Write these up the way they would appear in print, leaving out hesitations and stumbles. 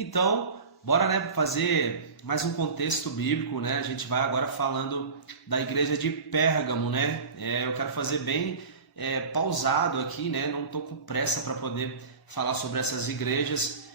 Então, bora, né, fazer mais um contexto bíblico, né? A gente vai agora falando da igreja de Pérgamo, né? Eu quero fazer bem pausado aqui, né? Não estou com pressa para poder falar sobre essas igrejas.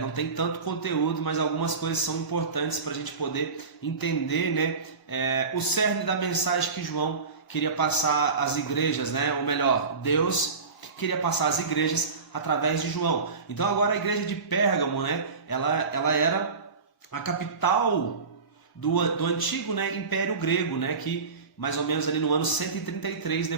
Não tem tanto conteúdo, mas algumas coisas são importantes para a gente poder entender, né? O cerne da mensagem que João queria passar às igrejas, né? Ou melhor, Deus queria passar às igrejas através de João. Então agora a igreja de Pérgamo, né? Ela era a capital do antigo, né, Império Grego, né? Que mais ou menos ali no ano 133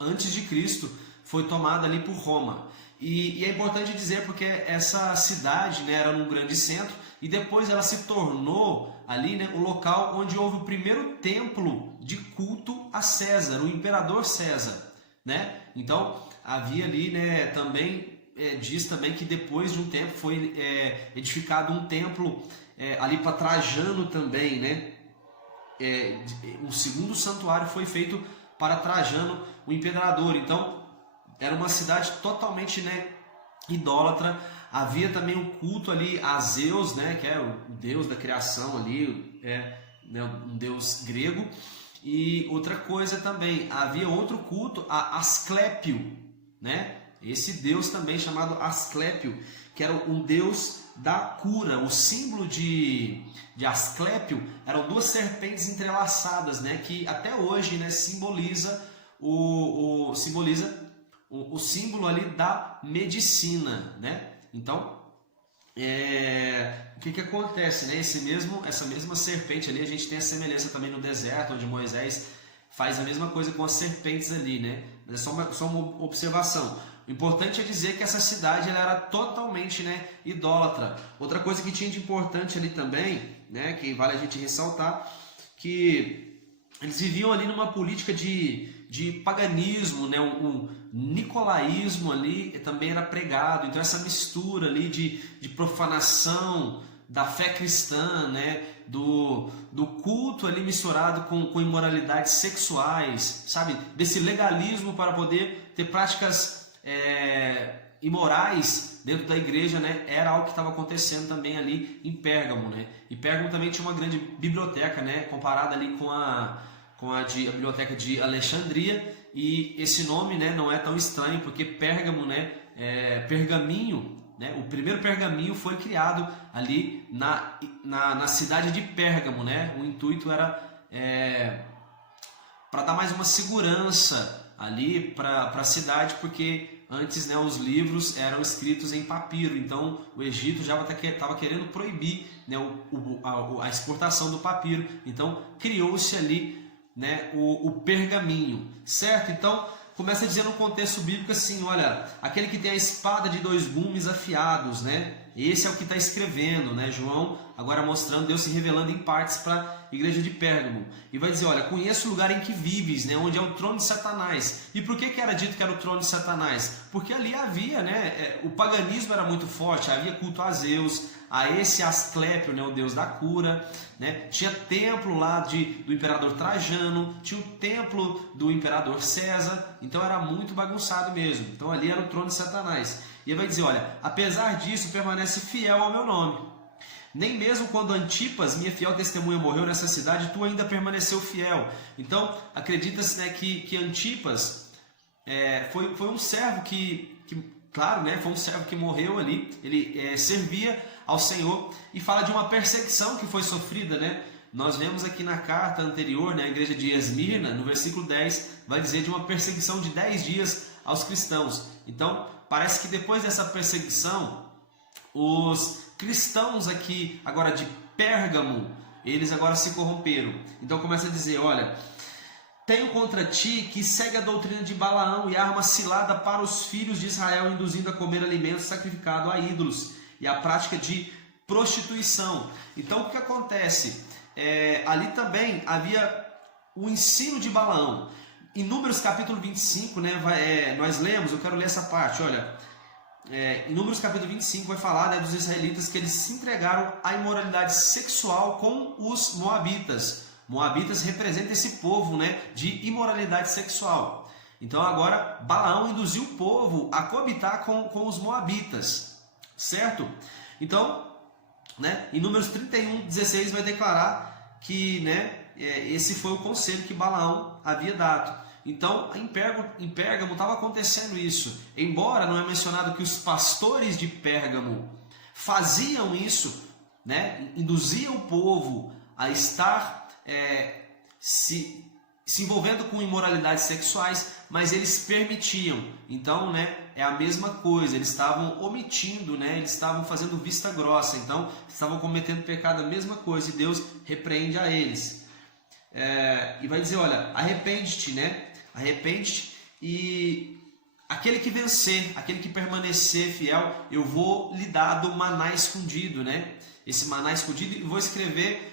antes de Cristo foi tomada ali por Roma. E é importante dizer porque essa cidade, né, era num grande centro e depois ela se tornou ali, né, o local onde houve o primeiro templo de culto a César, o imperador César, né? Então havia ali, né, também diz também que depois de um tempo foi edificado um templo ali para Trajano também, né? O segundo santuário foi feito para Trajano, o imperador. Então era uma cidade totalmente, né, idólatra. Havia também um culto ali a Zeus, né, que é o deus da criação ali, né, um deus grego. E outra coisa também, havia outro culto a Asclépio, né? Esse deus também chamado Asclépio, que era um deus da cura. O símbolo de Asclépio eram duas serpentes entrelaçadas, né, que até hoje, né, simboliza o símbolo ali da medicina, né? Então, o que acontece, né? Essa mesma serpente ali, a gente tem a semelhança também no deserto, onde Moisés faz a mesma coisa com as serpentes ali, né? É só uma observação. O importante é dizer que essa cidade ela era totalmente, né, idólatra. Outra coisa que tinha de importante ali também, né, que vale a gente ressaltar, que eles viviam ali numa política de paganismo, né, um nicolaísmo ali também era pregado. Então essa mistura ali de profanação da fé cristã, né, do culto ali misturado com imoralidades sexuais, sabe, desse legalismo para poder ter práticas imorais dentro da igreja, né, era algo que estava acontecendo também ali em Pérgamo, né. E Pérgamo também tinha uma grande biblioteca, né, comparada ali com a biblioteca de Alexandria. E esse nome, né, não é tão estranho, porque Pérgamo, né, pergaminho, né, o primeiro pergaminho foi criado ali na cidade de Pérgamo, né. O intuito era para dar mais uma segurança ali para a cidade, porque antes, né, os livros eram escritos em papiro. Então o Egito já estava querendo proibir, né, a exportação do papiro. Então criou-se ali, né, o pergaminho, certo? Então começa a dizer no contexto bíblico assim, olha, aquele que tem a espada de dois gumes afiados, né? Esse é o que está escrevendo, né? João agora mostrando Deus se revelando em partes para a igreja de Pérgamo. E vai dizer, olha, conheço o lugar em que vives, né? Onde é o trono de Satanás. E por que era dito que era o trono de Satanás? Porque ali havia, né? O paganismo era muito forte, havia culto a Zeus, a esse Asclépio, né, o deus da cura, né? Tinha templo lá do imperador Trajano, tinha o templo do imperador César. Então era muito bagunçado mesmo. Então ali era o trono de Satanás. E ele vai dizer, olha, apesar disso, permanece fiel ao meu nome. Nem mesmo quando Antipas, minha fiel testemunha, morreu nessa cidade, tu ainda permaneceu fiel. Então, acredita-se, né, que Antipas foi um servo claro, né, foi um servo que morreu ali. Ele servia ao Senhor, e fala de uma perseguição que foi sofrida, né? Nós vemos aqui na carta anterior, né, a igreja de Esmirna, no versículo 10, vai dizer de uma perseguição de 10 dias aos cristãos. Então, parece que depois dessa perseguição, os cristãos aqui, agora de Pérgamo, eles agora se corromperam. Então começa a dizer, olha, tenho contra ti que segue a doutrina de Balaão e arma cilada para os filhos de Israel, induzindo a comer alimentos sacrificados a ídolos e a prática de prostituição. Então o que acontece? Ali também havia o ensino de Balaão. Em Números capítulo 25, né, nós lemos, eu quero ler essa parte, olha. Em Números capítulo 25 vai falar, né, dos israelitas que eles se entregaram à imoralidade sexual com os moabitas. Moabitas representa esse povo, né, de imoralidade sexual. Então agora Balaão induziu o povo a coabitar com os moabitas, certo? Então, né, em Números 31:16 vai declarar que, né, esse foi o conselho que Balaão havia dado. Então, em Pérgamo estava acontecendo isso. Embora não é mencionado que os pastores de Pérgamo faziam isso, né, induziam o povo a estar se envolvendo com imoralidades sexuais, mas eles permitiam. Então, né, é a mesma coisa, eles estavam omitindo, né, eles estavam fazendo vista grossa, então estavam cometendo pecado, a mesma coisa, e Deus repreende a eles. E vai dizer, olha, arrepende-te, né, arrepende-te, e aquele que vencer, aquele que permanecer fiel, eu vou lhe dar do maná escondido, né, esse maná escondido, e vou escrever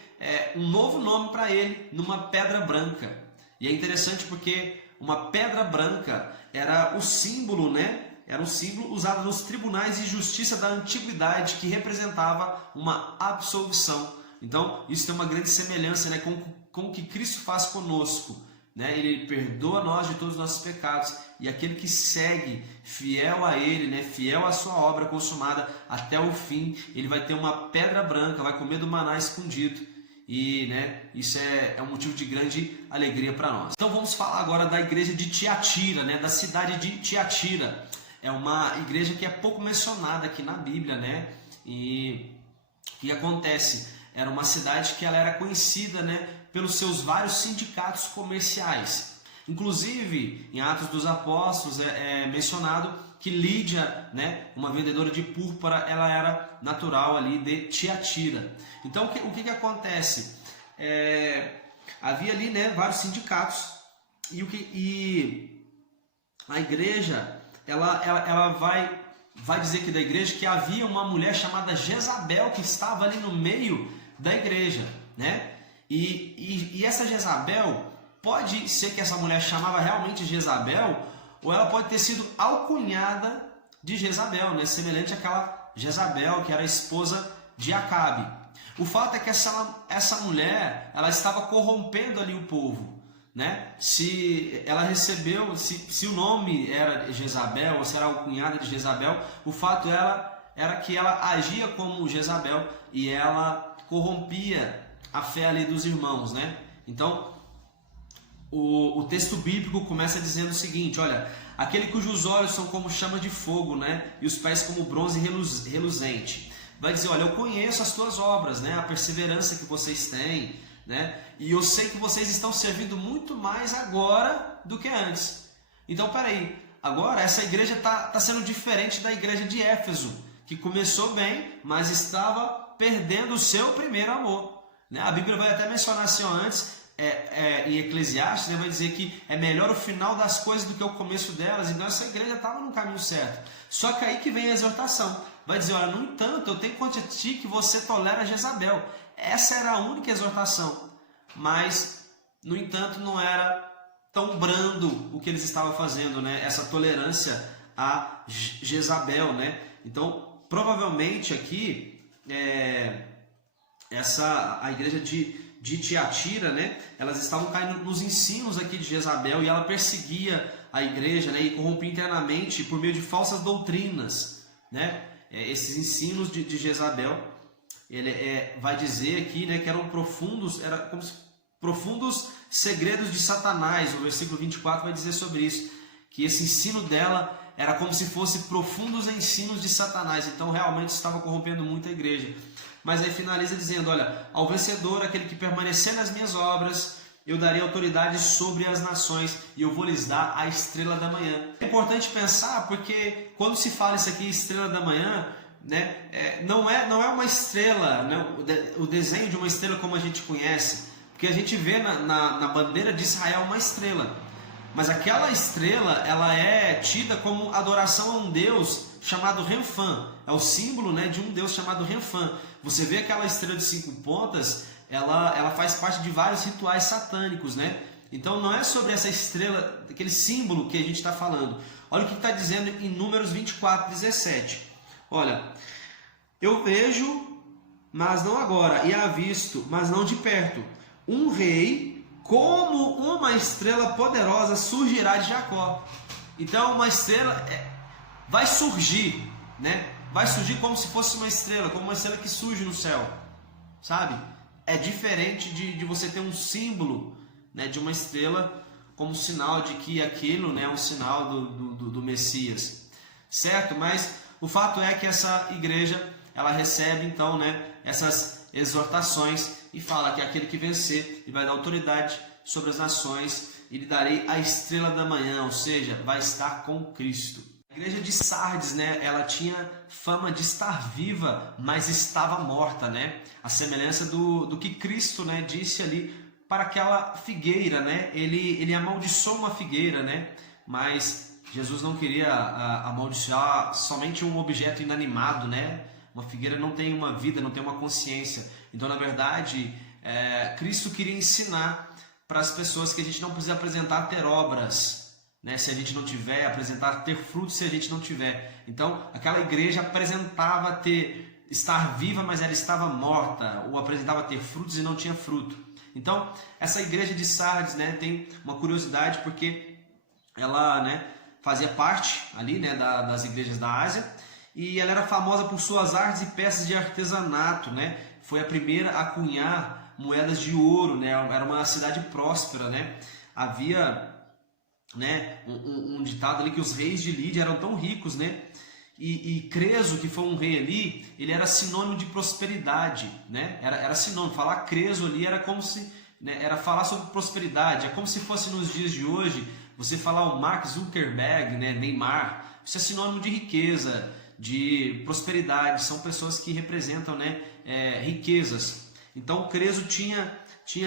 um novo nome para ele, numa pedra branca. E é interessante porque uma pedra branca era o símbolo, né? Era um símbolo usado nos tribunais de justiça da antiguidade, que representava uma absolvição. Então, isso tem uma grande semelhança, né, com o que Cristo faz conosco, né? Ele perdoa nós de todos os nossos pecados, e aquele que segue fiel a Ele, né, fiel à sua obra consumada até o fim, ele vai ter uma pedra branca, vai comer do maná escondido. E, né, isso é um motivo de grande alegria para nós. Então vamos falar agora da igreja de Tiatira, né, da cidade de Tiatira. É uma igreja que é pouco mencionada aqui na Bíblia, né? E o que acontece? Era uma cidade que ela era conhecida, né, pelos seus vários sindicatos comerciais. Inclusive, em Atos dos Apóstolos é mencionado que Lídia, né, uma vendedora de púrpura, ela era natural ali de Tiatira. Então, o que acontece? Havia ali, né, vários sindicatos, e a igreja, ela vai dizer que da igreja que havia uma mulher chamada Jezabel que estava ali no meio da igreja, né? E essa Jezabel, pode ser que essa mulher chamava realmente Jezabel, ou ela pode ter sido alcunhada de Jezabel, né? Semelhante àquela Jezabel que era a esposa de Acabe. O fato é que essa mulher, ela estava corrompendo ali o povo, né? Se ela recebeu, se o nome era Jezabel, ou se era alcunhada de Jezabel, o fato era que ela agia como Jezabel e ela corrompia a fé ali dos irmãos, né? Então, o texto bíblico começa dizendo o seguinte, olha, aquele cujos olhos são como chama de fogo, né, e os pés como bronze reluzente. Vai dizer, olha, eu conheço as tuas obras, né, a perseverança que vocês têm, né, e eu sei que vocês estão servindo muito mais agora do que antes. Então, peraí, agora essa igreja está sendo diferente da igreja de Éfeso, que começou bem, mas estava perdendo o seu primeiro amor, né? A Bíblia vai até mencionar assim, ó, antes, em Eclesiastes, né, vai dizer que é melhor o final das coisas do que o começo delas. Então essa igreja estava no caminho certo. Só que aí que vem a exortação. Vai dizer, olha, no entanto, eu tenho contra ti que você tolera Jezabel. Essa era a única exortação. Mas, no entanto, não era tão brando o que eles estavam fazendo, né? Essa tolerância a Jezabel, né? Então, provavelmente aqui, a igreja de Tiatira, né, elas estavam caindo nos ensinos aqui de Jezabel, e ela perseguia a igreja, né, e corrompia internamente por meio de falsas doutrinas, né? Esses ensinos de Jezabel, ele vai dizer aqui, né, que eram profundos segredos de Satanás. O versículo 24 vai dizer sobre isso, que esse ensino dela era como se fosse profundos ensinos de Satanás. Então realmente estava corrompendo muito a igreja. Mas aí finaliza dizendo, olha, ao vencedor, aquele que permanecer nas minhas obras, eu darei autoridade sobre as nações, e eu vou lhes dar a estrela da manhã. É importante pensar, porque quando se fala isso aqui, estrela da manhã, né, não é uma estrela, né, o desenho de uma estrela como a gente conhece, porque a gente vê na bandeira de Israel uma estrela, mas aquela estrela, ela é tida como adoração a um Deus chamado Renfã. É o símbolo, né, de um Deus chamado Renfã. Você vê aquela estrela de 5 pontas, ela faz parte de vários rituais satânicos, né? Então não é sobre essa estrela, aquele símbolo que a gente está falando. Olha o que está dizendo em Números 24:17. Olha, eu vejo, mas não agora, e avisto, mas não de perto, um rei como uma estrela poderosa surgirá de Jacó. Então uma estrela vai surgir, né? vai surgir como se fosse uma estrela, como uma estrela que surge no céu, sabe? É diferente de você ter um símbolo, né, de uma estrela como sinal de que aquilo, né, é um sinal do Messias, certo? Mas o fato é que essa igreja, ela recebe então, né, essas exortações e fala que aquele que vencer, ele vai dar autoridade sobre as nações e lhe darei a estrela da manhã, ou seja, vai estar com Cristo. A igreja de Sardes, né, ela tinha fama de estar viva, mas estava morta, né? A semelhança do que Cristo, né, disse ali para aquela figueira, né? Ele amaldiçoou uma figueira, né? Mas Jesus não queria amaldiçoar somente um objeto inanimado, né? Uma figueira não tem uma vida, não tem uma consciência. Então, na verdade, Cristo queria ensinar para as pessoas que a gente não precisa apresentar ter obras, né, se a gente não tiver, apresentar ter frutos se a gente não tiver. Então, aquela igreja apresentava estar viva, mas ela estava morta, ou apresentava ter frutos e não tinha fruto. Então, essa igreja de Sardes, né, tem uma curiosidade porque ela, né, fazia parte ali, né, das igrejas da Ásia, e ela era famosa por suas artes e peças de artesanato, né? Foi a primeira a cunhar moedas de ouro, né? Era uma cidade próspera, né? Havia, né, um ditado ali que os reis de Lídia eram tão ricos, né? E Creso, que foi um rei ali, ele era sinônimo de prosperidade, né? Era sinônimo. Falar Creso ali era como se, né, era falar sobre prosperidade. É como se fosse nos dias de hoje você falar o Mark Zuckerberg, né, Neymar. Isso é sinônimo de riqueza, de prosperidade. São pessoas que representam, né, riquezas. Então Creso tinha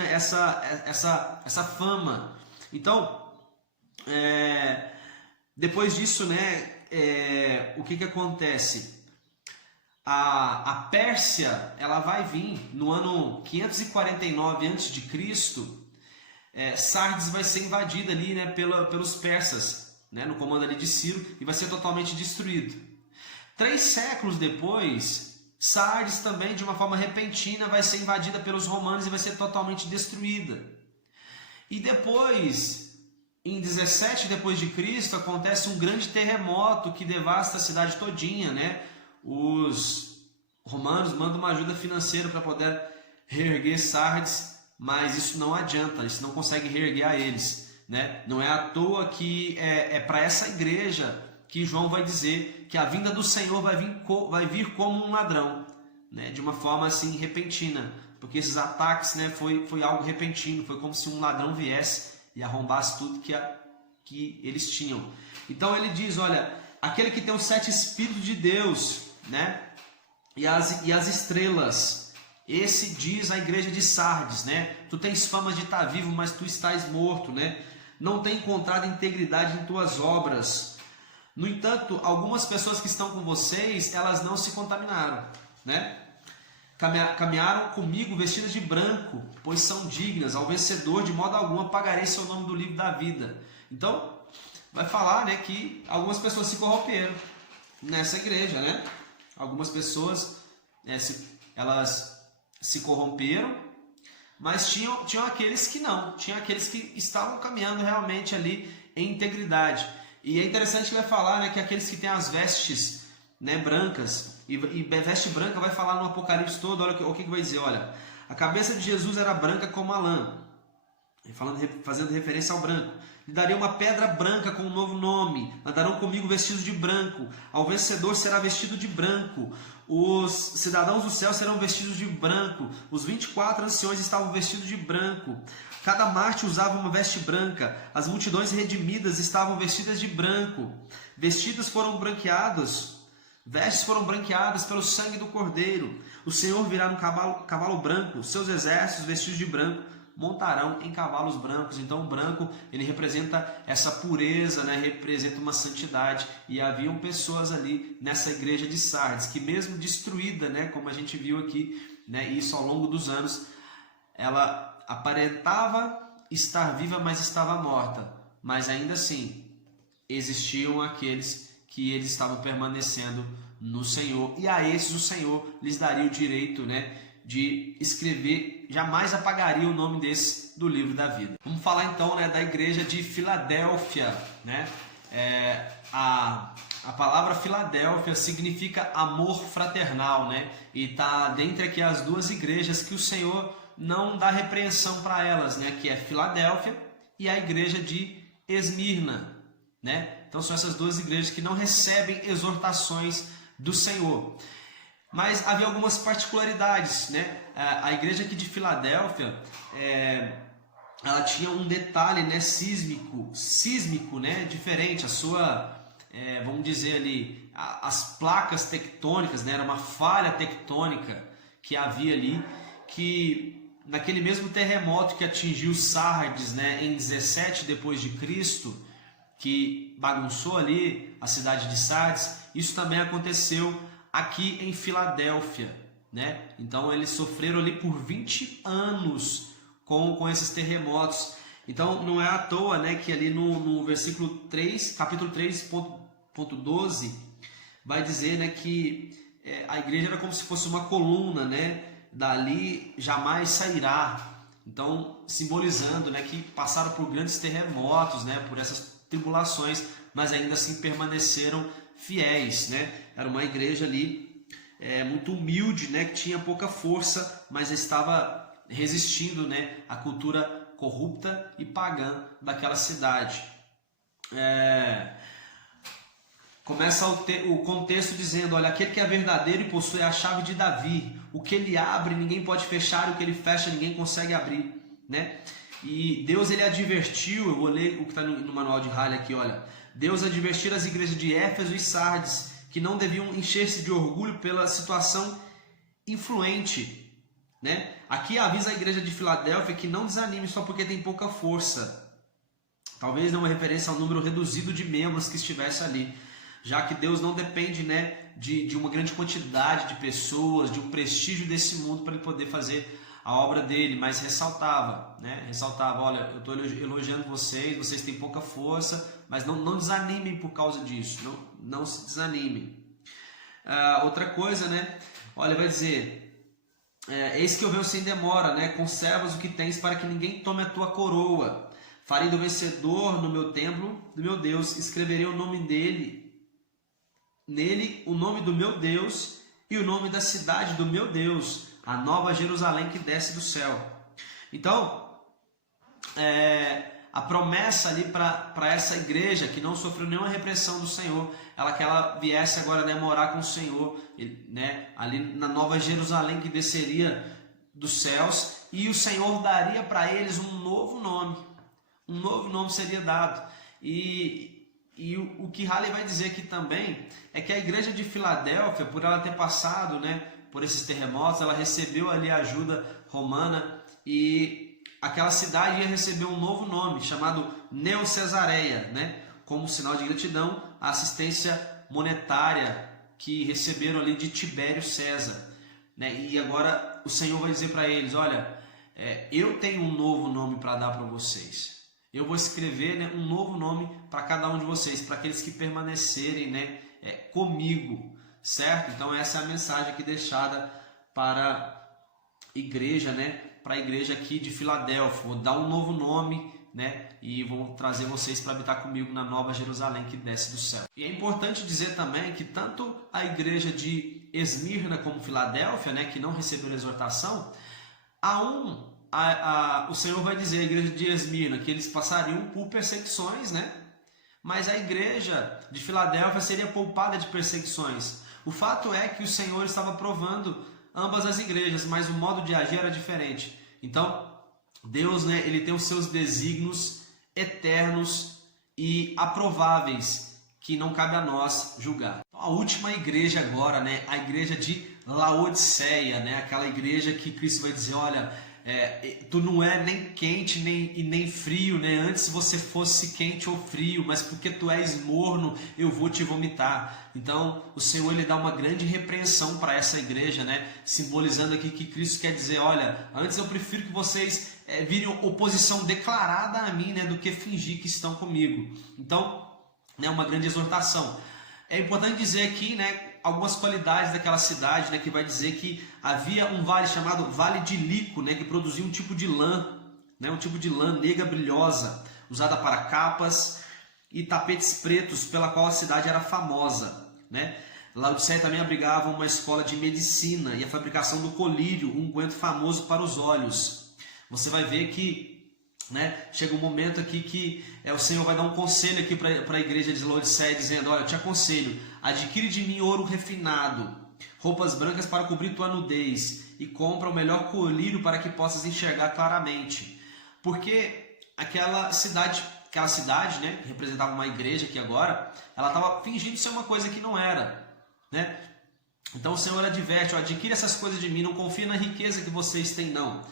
essa fama. Então, depois disso, né, o que acontece? A Pérsia, ela vai vir no ano 549 a.C. Sardes vai ser invadida ali, né, pelos persas, né, no comando ali de Ciro, e vai ser totalmente destruído. 3 séculos depois, Sardes também, de uma forma repentina, vai ser invadida pelos romanos e vai ser totalmente destruída. E depois, em 17 depois de Cristo, acontece um grande terremoto que devasta a cidade todinha, né? Os romanos mandam uma ajuda financeira para poder reerguer Sardes, mas isso não adianta, isso não consegue reerguer a eles, né? Não é à toa que é para essa igreja que João vai dizer que a vinda do Senhor vai vir como um ladrão, né? De uma forma assim repentina, porque esses ataques, né, foi algo repentino, foi como se um ladrão viesse e arrombasse tudo que eles tinham. Então ele diz, olha, aquele que tem os 7 Espíritos de Deus, né, e as estrelas, esse diz a igreja de Sardes, né, tu tens fama de estar vivo, mas tu estás morto, né, não tem encontrado integridade em tuas obras. No entanto, algumas pessoas que estão com vocês, elas não se contaminaram, né? Caminharam comigo vestidas de branco, pois são dignas. Ao vencedor, de modo algum, apagarei seu nome do livro da vida. Então, vai falar, né, que algumas pessoas se corromperam nessa igreja, né? Algumas pessoas, elas se corromperam, mas tinham aqueles que não. Tinham aqueles que estavam caminhando realmente ali em integridade. E é interessante que vai falar, né, que aqueles que têm as vestes, né, brancas, e veste branca vai falar no Apocalipse todo, olha o que vai dizer, olha, a cabeça de Jesus era branca como a lã, fazendo referência ao branco. Lhe darei uma pedra branca com um novo nome, andarão comigo vestidos de branco, ao vencedor será vestido de branco, os cidadãos do céu serão vestidos de branco, os 24 anciões estavam vestidos de branco, cada mártir usava uma veste branca, as multidões redimidas estavam vestidas de branco, vestes foram branqueadas pelo sangue do Cordeiro. O Senhor virá no cavalo branco, seus exércitos vestidos de branco montarão em cavalos brancos. Então o branco, ele representa essa pureza, né? Representa uma santidade. E haviam pessoas ali nessa igreja de Sardes que, mesmo destruída, né, como a gente viu aqui, né, isso ao longo dos anos, ela aparentava estar viva, mas estava morta. Mas ainda assim, existiam aqueles que eles estavam permanecendo no Senhor, e a esses o Senhor lhes daria o direito, né, de escrever, jamais apagaria o nome desse do livro da vida. Vamos falar então, né, da igreja de Filadélfia, né? A A palavra Filadélfia significa amor fraternal, né? E está dentre aqui as duas igrejas que o Senhor não dá repreensão para elas, né? Que é Filadélfia e a igreja de Esmirna, né? Então são essas duas igrejas que não recebem exortações do Senhor. Mas havia algumas particularidades, né? A igreja aqui de Filadélfia, ela tinha um detalhe, né, sísmico, né, diferente. A sua, vamos dizer ali, as placas tectônicas, né, era uma falha tectônica que havia ali, que naquele mesmo terremoto que atingiu Sardes, né, em 17 depois de Cristo, que bagunçou ali a cidade de Sardes, isso também aconteceu aqui em Filadélfia, né? Então eles sofreram ali por 20 anos com esses terremotos. Então não é à toa, né, que ali no versículo 3, capítulo 3.12, vai dizer, né, que a igreja era como se fosse uma coluna, né? Dali jamais sairá. Então simbolizando, né, que passaram por grandes terremotos, né, por essas tribulações, mas ainda assim permaneceram fiéis, né? Era uma igreja ali muito humilde, né, que tinha pouca força, mas estava resistindo, né, à cultura corrupta e pagã daquela cidade. Começa o contexto dizendo, olha, aquele que é verdadeiro e possui a chave de Davi, o que ele abre ninguém pode fechar, e o que ele fecha ninguém consegue abrir, né? E Deus, ele advertiu, eu vou ler o que está no manual de Halley aqui, olha. Deus advertiu as igrejas de Éfeso e Sardes que não deviam encher-se de orgulho pela situação influente, né? Aqui avisa a igreja de Filadélfia que não desanime só porque tem pouca força. Talvez não uma referência ao número reduzido de membros que estivesse ali, já que Deus não depende, né, de uma grande quantidade de pessoas, de um prestígio desse mundo para ele poder fazer a obra dele, mas ressaltava, né? Ressaltava, olha, eu estou elogiando vocês têm pouca força, mas não desanimem por causa disso, não se desanimem. Outra coisa, né? Olha, vai dizer, eis que eu venho sem demora, né? Conservas o que tens para que ninguém tome a tua coroa. Farei do vencedor no meu templo do meu Deus, escreverei o nome nele o nome do meu Deus e o nome da cidade do meu Deus, a nova Jerusalém que desce do céu. Então, a promessa ali para essa igreja que não sofreu nenhuma repressão do Senhor, que ela viesse agora, né, morar com o Senhor, né, ali na nova Jerusalém que desceria dos céus, e o Senhor daria para eles um novo nome seria dado. E o que Halley vai dizer aqui também é que a igreja de Filadélfia, por ela ter passado, né, por esses terremotos, ela recebeu ali a ajuda romana, e aquela cidade ia receber um novo nome chamado Neocesareia, né, como sinal de gratidão à assistência monetária que receberam ali de Tibério César, né? E agora o Senhor vai dizer para eles, olha, eu tenho um novo nome para dar para vocês. Eu vou escrever, né, um novo nome para cada um de vocês, para aqueles que permanecerem, né, comigo, certo? Então essa é a mensagem aqui deixada para a igreja, né, para a igreja aqui de Filadélfia. Vou dar um novo nome, né, e vou trazer vocês para habitar comigo na nova Jerusalém que desce do céu. E é importante dizer também que tanto a igreja de Esmirna como Filadélfia, né, que não receberam exortação, o Senhor vai dizer à igreja de Esmirna que eles passariam por perseguições, né? Mas a igreja de Filadélfia seria poupada de perseguições. O fato é que o Senhor estava provando ambas as igrejas, mas o modo de agir era diferente. Então, Deus, né, ele tem os seus desígnios eternos e aprováveis, que não cabe a nós julgar. Então, a última igreja agora, né, a igreja de Laodiceia, né, aquela igreja que Cristo vai dizer, olha, tu não é nem quente nem frio, né? Antes você fosse quente ou frio, mas porque tu és morno, eu vou te vomitar. Então o Senhor, ele dá uma grande repreensão para essa igreja, né? Simbolizando aqui que Cristo quer dizer, olha, antes eu prefiro que vocês virem oposição declarada a mim, né, do que fingir que estão comigo. Então, né, uma grande exortação. É importante dizer aqui, né, algumas qualidades daquela cidade, né, que vai dizer que havia um vale chamado Vale de Lico, né, que produzia um tipo de lã, né, um tipo de lã negra brilhosa, usada para capas, e tapetes pretos, pela qual a cidade era famosa, né? Laodiceia também abrigava uma escola de medicina e a fabricação do colírio, um unguento famoso para os olhos. Você vai ver que, né, chega um momento aqui que o Senhor vai dar um conselho aqui para a igreja de Laodiceia, dizendo: olha, eu te aconselho, adquire de mim ouro refinado, roupas brancas para cobrir tua nudez, e compra o melhor colírio para que possas enxergar claramente. Porque aquela cidade, né, que representava uma igreja aqui agora, ela estava fingindo ser uma coisa que não era, né? Então o Senhor adverte: adquire essas coisas de mim, não confia na riqueza que vocês têm, não.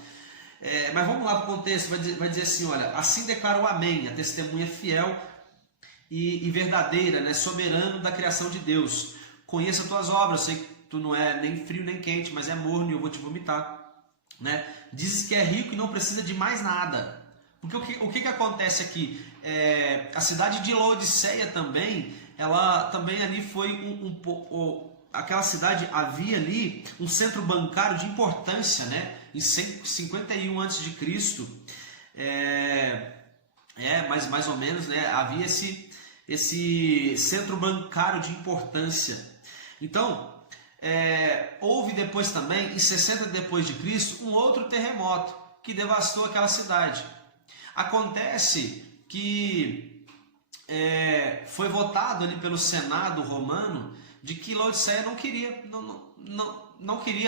Mas vamos lá para o contexto, vai dizer assim: olha, assim declara o Amém, a testemunha fiel e verdadeira, né, soberano da criação de Deus. Conheça as tuas obras, eu sei que tu não é nem frio nem quente, mas é morno e eu vou te vomitar, né? Dizes que é rico e não precisa de mais nada. Porque o que acontece aqui? A cidade de Laodiceia também, ela também ali foi aquela cidade, havia ali um centro bancário de importância, né? Em 51 a.C., mais ou menos, né? Havia esse centro bancário de importância. Então, houve depois também, em 60 depois de Cristo, um outro terremoto que devastou aquela cidade. Acontece que foi votado ali pelo Senado romano de que Laodiceia não queria,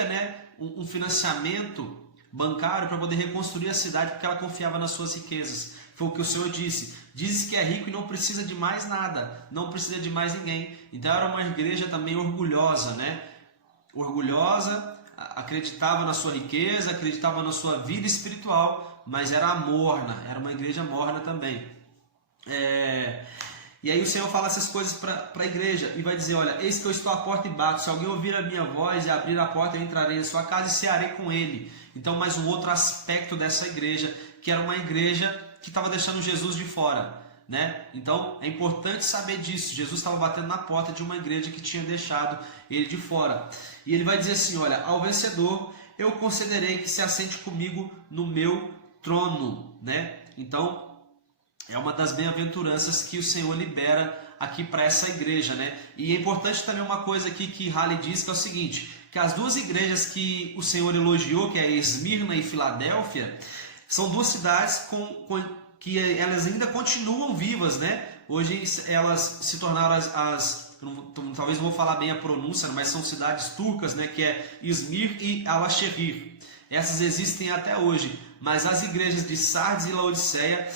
né, um financiamento bancário para poder reconstruir a cidade, porque ela confiava nas suas riquezas. Foi o que o Senhor disse: dizes que é rico e não precisa de mais nada, não precisa de mais ninguém. Então era uma igreja também orgulhosa, né? Orgulhosa, acreditava na sua riqueza, acreditava na sua vida espiritual, mas era morna, era uma igreja morna também. E aí o Senhor fala essas coisas para a igreja e vai dizer: olha, eis que eu estou à porta e bato, se alguém ouvir a minha voz e abrir a porta, eu entrarei na sua casa e cearei com ele. Então, mais um outro aspecto dessa igreja, que era uma igreja que estava deixando Jesus de fora, né? Então é importante saber disso. Jesus estava batendo na porta de uma igreja que tinha deixado ele de fora. E ele vai dizer assim: olha, ao vencedor eu concederei que se assente comigo no meu trono, né? Então é uma das bem-aventuranças que o Senhor libera aqui para essa igreja, né? E é importante também uma coisa aqui que Halley diz, que é o seguinte: que as duas igrejas que o Senhor elogiou, que é Esmirna e Filadélfia, são duas cidades que elas ainda continuam vivas, né? Hoje elas se tornaram talvez não vou falar bem a pronúncia, mas são cidades turcas, né? Que é Izmir e Alaşehir. Essas existem até hoje, mas as igrejas de Sardes e Laodiceia,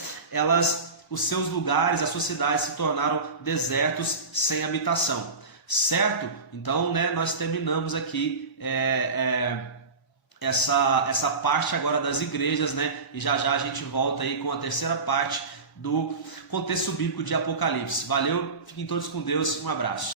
os seus lugares, as suas cidades se tornaram desertos sem habitação, certo? Então, né, nós terminamos aqui essa parte agora das igrejas, né? E já a gente volta aí com a terceira parte do contexto bíblico de Apocalipse. Valeu, fiquem todos com Deus, um abraço.